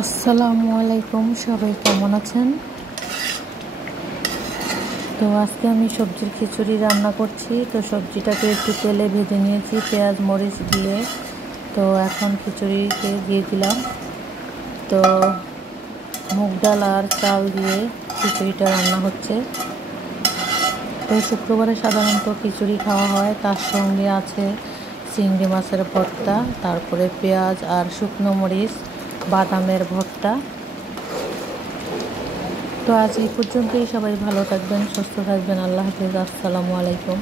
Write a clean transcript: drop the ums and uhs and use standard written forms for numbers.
আসসালামু আলাইকুম, সবাই কেমন আছেন? তো আজকে আমি সবজির খিচুড়ি রান্না করছি। তো সবজিটাকে একটু তেলে ভেজে নিয়েছি পেঁয়াজ মরিচ দিয়ে। তো এখন খিচুড়িতে দিয়ে দিলাম। তো মুগ ডাল আর চাল দিয়ে খিচুড়িটা রান্না হচ্ছে। তো শুক্রবারে সাধারণত খিচুড়ি খাওয়া হয়, তার সঙ্গে আছে চিংড়ি মাছের ভর্তা, তারপরে পেঁয়াজ আর শুকনো মরিচ বাদামের ভর্তা। তো আজ এই পর্যন্তই। সবাই ভালো থাকবেন, সুস্থ থাকবেন। আল্লাহ হাফিজ। আসসালামু আলাইকুম।